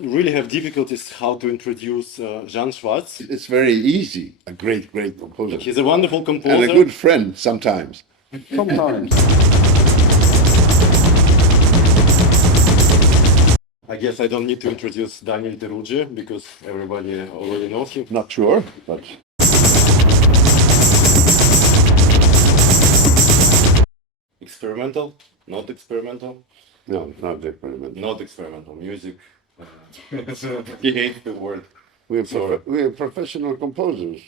really have difficulties how to introduce Jan Schwarz. It's very easy. A great, great composer. He's a wonderful composer. And a good friend sometimes. Sometimes. I guess I don't need to introduce Daniel Teruggi because everybody already knows him. Not sure, but... Experimental? Not experimental? No, not experimental. Not experimental music. He hates the word. We're professional composers.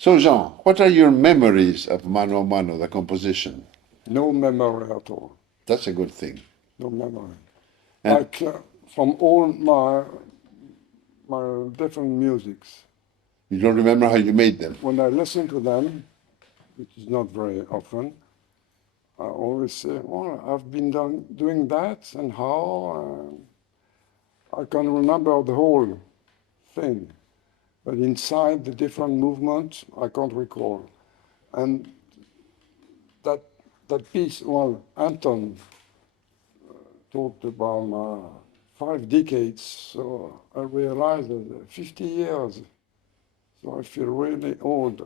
So, Jean, what are your memories of Mano a Mano, the composition? No memory at all. That's a good thing. No memory. And- Like from all my different musics, You don't remember how you made them? when I listen to them, which is not very often, I always say, well, I've been doing that and how. I can remember the whole thing, but inside the different movements, I can't recall. And that piece, well, Anton talked about 5 decades, so I realized that 50 years. So I feel really old.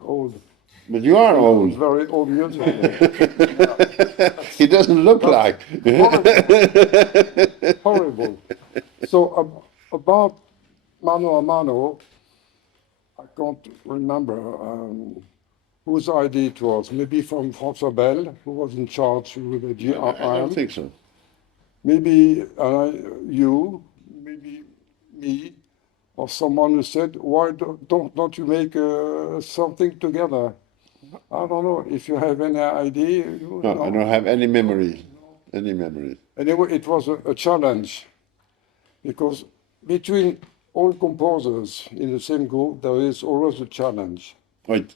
But you are old. Very old music. He doesn't look like. Horrible. So about Mano a Mano, I can't remember whose idea it was. Maybe from François Bell, who was in charge with the GRM. I don't think so. Maybe you, maybe me, or someone who said, why don't you make something together? I don't know if you have any idea. No, I don't have any memory. Any memory. Anyway, it was a challenge because between all composers in the same group, there is always a challenge. Right.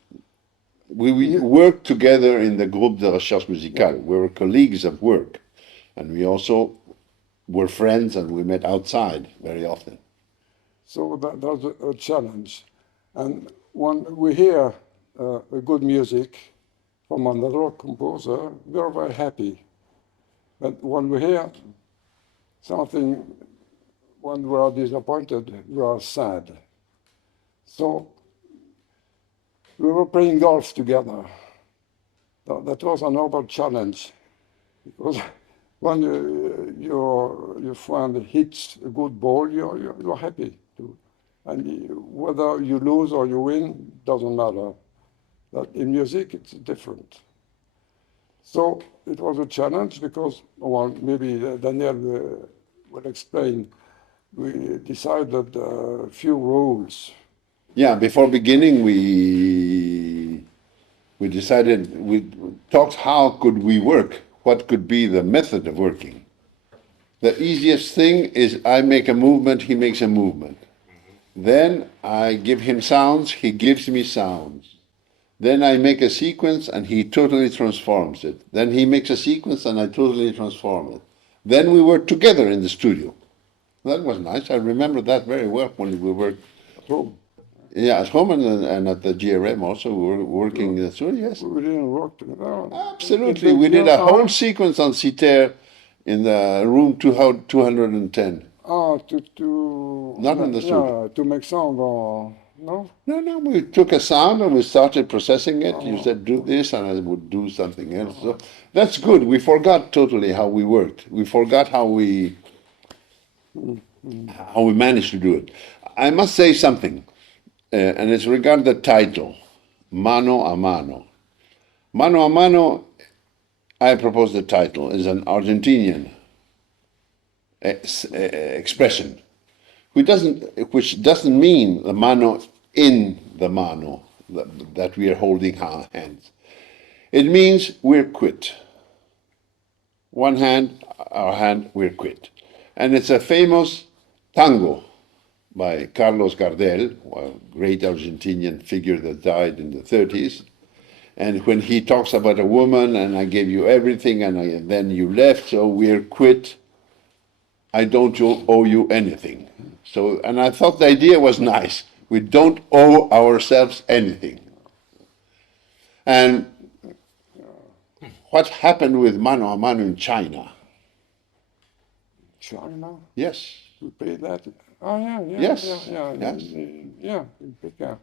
We worked together in the Groupe de Recherche Musicale. We were colleagues of work. And we also were friends and we met outside very often. So that's a challenge. And when we hear a good music from another composer, we are very happy. But when we hear something, when we are disappointed, we are sad. So we were playing golf together. That was another challenge, because when your friend hits a good ball, you're happy too. And whether you lose or you win, doesn't matter. But in music, it's different. So it was a challenge because, well, maybe Daniel will explain. We decided a few rules. Yeah, before beginning, we decided, we talked how could we work, what could be the method of working. The easiest thing is I make a movement, he makes a movement. Then I give him sounds, he gives me sounds. Then I make a sequence and he totally transforms it. Then he makes a sequence and I totally transform it. Then we work together in the studio. That was nice. I remember that very well when we worked At home. Yeah, at home and at the GRM also, we were working in the studio, yes. We didn't work together. Absolutely. We did a whole sequence on Citer in the room 210. Not in the studio. Yeah, to make sound or no? No, we took a sound and we started processing it. You said, do this, and I would do something else. So that's good. We forgot totally how we worked. We forgot how we managed to do it. I must say something. And it's regarding the title, Mano a Mano. Mano a Mano, I propose the title, is an Argentinian expression, which doesn't mean the mano in the mano, that we are holding our hands. It means we're quit. One hand, our hand, we're quit. And it's a famous tango by Carlos Gardel, a great Argentinian figure that died in the 30s. And when he talks about a woman, and I gave you everything, and then you left, so we're quit. I don't owe you anything. So, and I thought the idea was nice. We don't owe ourselves anything. And what happened with Mano a Mano in China? China? Yes. We played that? Oh, yeah, yeah. Yes, Yeah, yes. Yeah, in Petra.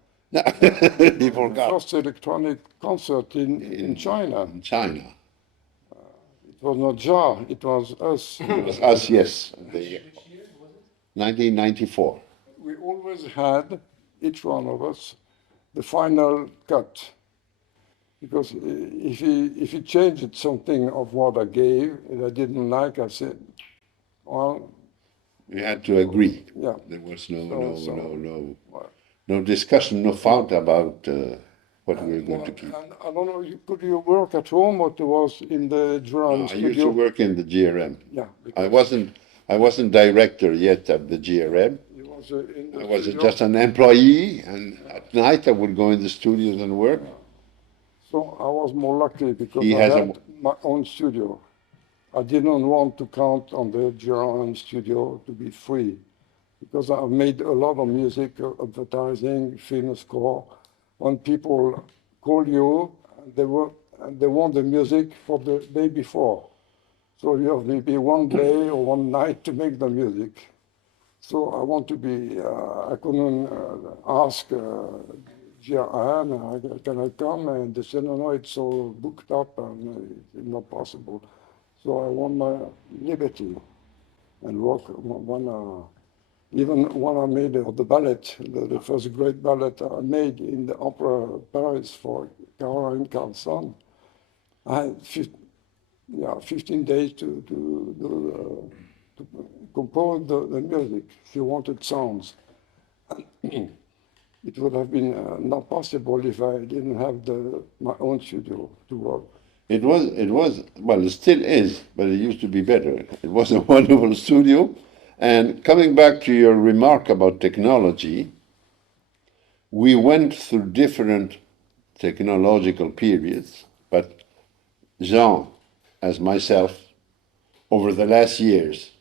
He forgot. First electronic concert in China. In China. It was not Jar, it was us. It was us, yes. 1994. We always had, each one of us, the final cut. Because if he changed something of what I gave and I didn't like, I said, well, We had to agree. yeah. There was Well, no discussion, no thought about what we were going to keep. And I don't know, could you work at home or it was in the drum I studio? used to work in the GRM. Yeah. I wasn't director yet at the GRM. It was in the I was studio. just an employee, and at night I would go in the studios and work. So I was more lucky because He I has a- had my own studio. I didn't want to count on the GRM studio to be free because I made a lot of music, advertising, film score. When people call you, they want the music for the day before. So you have maybe one day or one night to make the music. So I want to be, I couldn't ask GRM, can I come? And they said, no, it's so booked up and it's not possible. So I want my liberty and work even when I made the ballet, the first great ballet I made in the Opera Paris for Caroline Carlson. I had 15 days to compose the music. She wanted sounds. It would have been not possible if I didn't have my own studio to work. It was, well, it still is, but it used to be better. It was a wonderful studio. And coming back to your remark about technology, we went through different technological periods, but Jean, as myself, over the last years,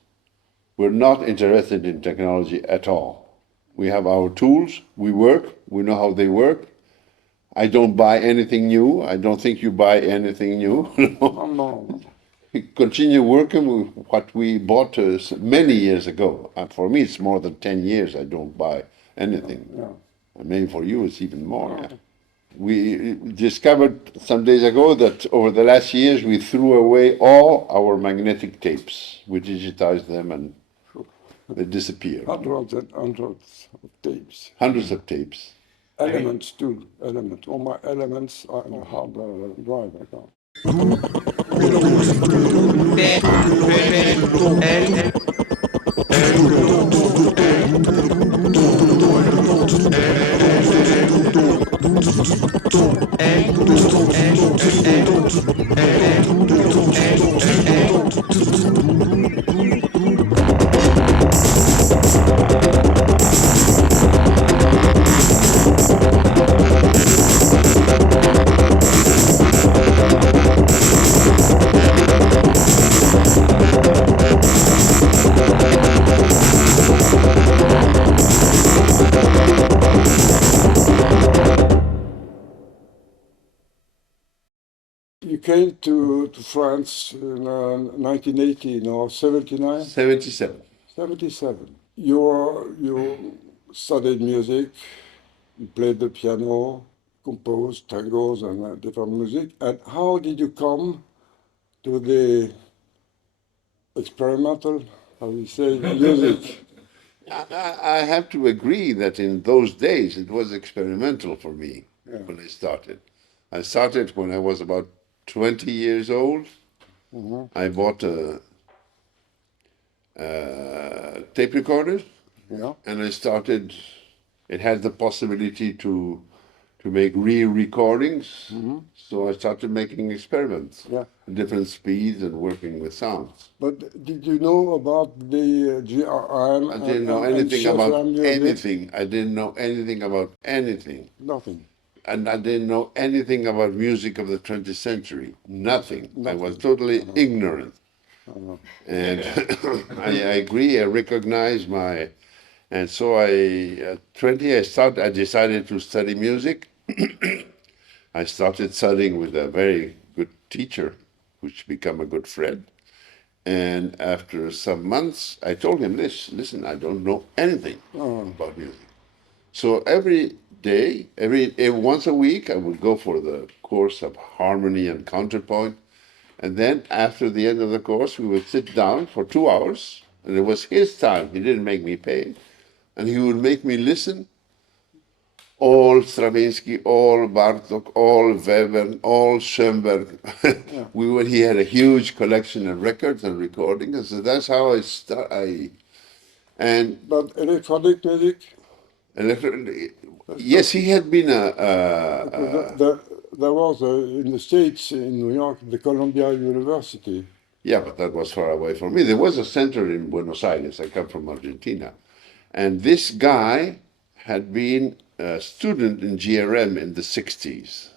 we're not interested in technology at all. We have our tools, we work, we know how they work. I don't buy anything new. I don't think you buy anything new. No. We continue working with what we bought many years ago. For me, it's more than 10 years I don't buy anything. Yeah. Maybe for you, it's even more. Yeah. We discovered some days ago that over the last years, we threw away all our magnetic tapes. We digitized them and they disappeared. Hundreds and hundreds of tapes. Hundreds of tapes. Elements too. Elements. All my elements are in a hard drive account. You came to France in 1980, or 79? 77. 77. You studied music, you played the piano, composed tangos and different music. And how did you come to the experimental, how do you say, music? I have to agree that in those days it was experimental for me when I started. I started when I was about 20 years old. Mm-hmm. I bought a tape recorder, and I started. It had the possibility to make real recordings, so I started making experiments, different speeds and working with sounds. But did you know about the GRM? I didn't know anything about anything. I didn't know anything about anything. Nothing. And I didn't know anything about music of the 20th century. Nothing. I was totally ignorant. And I agree, I recognize and so at 20, I decided to study music. I started studying with a very good teacher, which became a good friend. And after some months, I told him this, listen, I don't know anything about music. So every day, once a week, I would go for the course of harmony and counterpoint. And then after the end of the course, we would sit down for 2 hours, and it was his time. He didn't make me pay. And he would make me listen all Stravinsky, all Bartok, all Webern, all Schoenberg. He had a huge collection of records and recordings, and so that's how I started. But electronic music? Yes, he had been There was in the States, in New York, the Columbia University. Yeah, but that was far away from me. There was a center in Buenos Aires. I come from Argentina. And this guy had been a student in GRM in the 60s.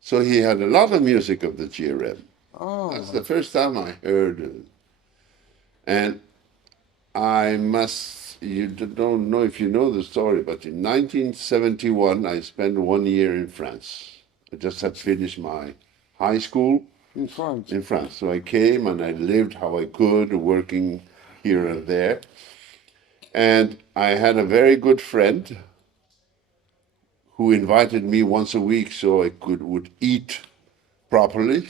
So he had a lot of music of the GRM. Oh. That's the first time I heard it. And you don't know if you know the story, but in 1971, I spent 1 year in France. I just had finished my high school. In France? In France. So I came and I lived how I could, working here and there. And I had a very good friend who invited me once a week so I would eat properly.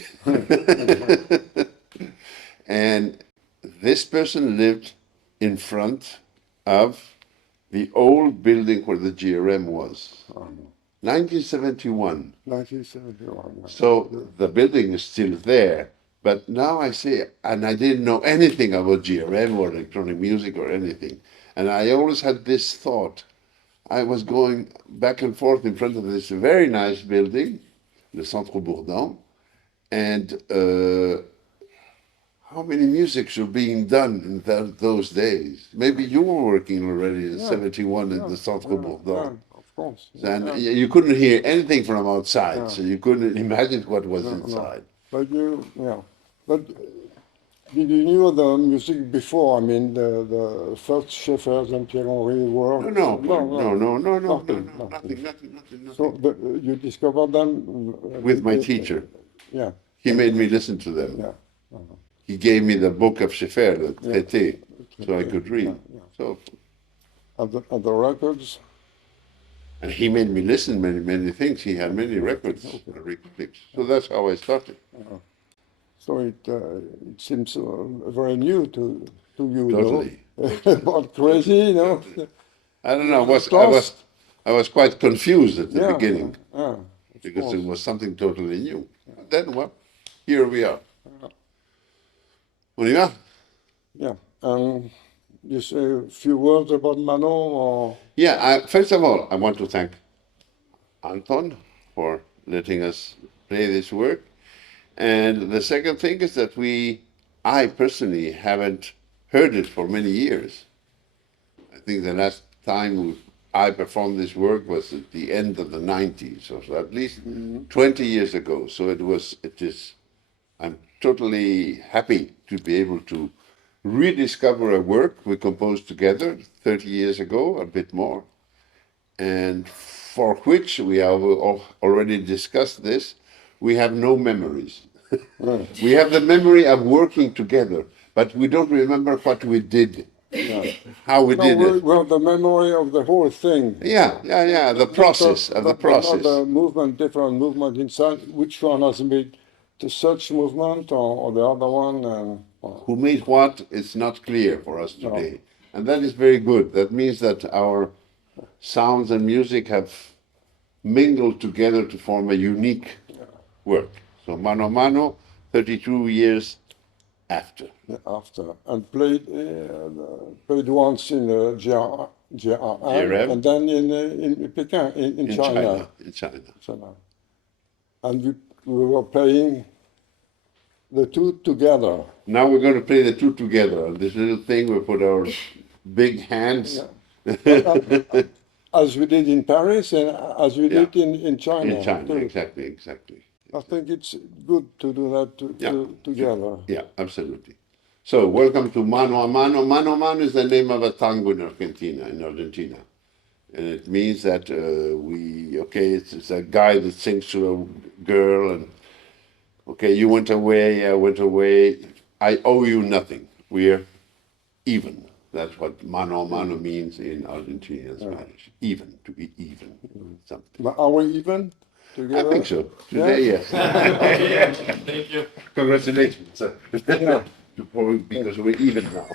And this person lived in front of the old building where the GRM was. 1971. 1971. Yeah. So the building is still there. But now I see, and I didn't know anything about GRM or electronic music or anything. And I always had this thought. I was going back and forth in front of this very nice building, the Centre Bourdon, and how many musics were being done in those days? Maybe you were working already in 71 in the Centre Bourdon. Yeah, of course. And you couldn't hear anything from outside, so you couldn't imagine what was inside. But but did you know the music before? I mean, the first Schaeffer's and Pierre-Henry work? No, nothing. So you discovered them? With my teacher. Yeah. He made me listen to them. Yeah. He gave me the book of Schaeffer, the traité, so I could read. So, At the records? and he made me listen many things. He had many records, so that's how I started. So it seems very new to you, Totally. About crazy, you know. I don't know. I was quite confused at the beginning because it was something totally new. Then, well, here we are. On y va? Yeah. You say a few words about Mano, or? Yeah. First of all, I want to thank Anton for letting us play this work. And the second thing is that I personally haven't heard it for many years. I think the last time I performed this work was at the end of the 90s, so at least 20 years ago. So I'm totally happy to be able to rediscover a work we composed together 30 years ago, a bit more, and for which we have already discussed this, we have no memories. We have the memory of working together, but we don't remember what we did, how we did it. We have the memory of the whole thing. The process of the process. Not the movement, different movement inside. Which one has made the such movement or the other one? Who made what is not clear for us today. And that is very good. That means that our sounds and music have mingled together to form a unique work. So Mano, 32 years after. And played once in GRM, and then in Peking, in China. In China. And we were playing the two together. Now we're going to play the two together. On this little thing, we put our big hands. As we did in Paris and as we did in China. In China, exactly. I think it's good to do that together. Yeah, absolutely. So, welcome to Mano a Mano. Mano a Mano is the name of a tango in Argentina, And it means that it's a guy that sings to a girl, and okay, you went away, I went away, I owe you nothing. We're even. That's what mano a mano means in Argentinian Spanish. Even, to be even. Something. But are we even together? I think so. Today, yes. Thank you. Congratulations. Yeah. Because we're even now.